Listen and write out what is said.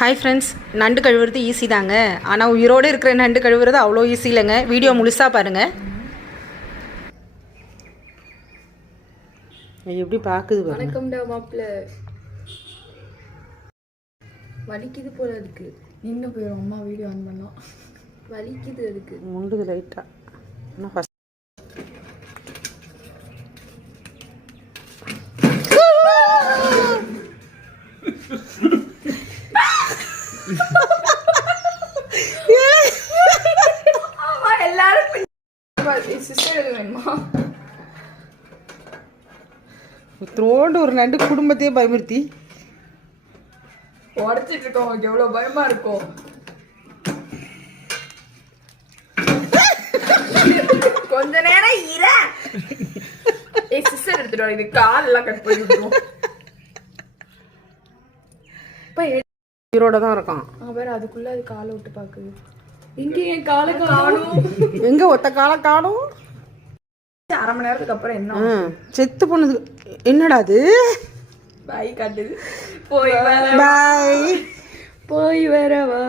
Hi friends, நண்டு கழுவுறது easy தாங்க. ஆனால் உயிரோடு இருக்கிற நண்டு கழுவுறது அவ்வளோ ஈஸி இல்லைங்க. வீடியோ முழுசாக பாருங்கள். எப்படி பார்க்குது பாருங்க. வணக்கம்டா மாப்பிள்ள. வலிக்குது போல இருக்கு. நின்று போயிடும் அம்மா வீடியோ ஆன் பண்ணோம். வலிக்குது அதுக்கு. முண்டுது லைட்டாக. ஆனால் ஃபஸ்ட் த்ரோண்டு ஒரு நண்டு குடும்பத்தையே பயமுறுத்தி உடச்சிட்டு இருக்கோம். எவ்வளவு பயமா இருக்கும். கொஞ்ச நேரம் சிஸ்டர் எடுத்துட்டு இது கால் எல்லாம் கட் பண்ணி விட்டுருவோம். உயிரோட தான் இருக்கான். அவர் அதுக்குள்ள அது காலை விட்டு பாக்குது. இங்க என் காலை காணும். எங்க ஒத்த காலை காணும். அரை மணி நேரத்துக்கு அப்புறம் என்ன செத்து போனது. என்னடா அது? பாய் காட்டுது. போய் பாய். போய் வரவா.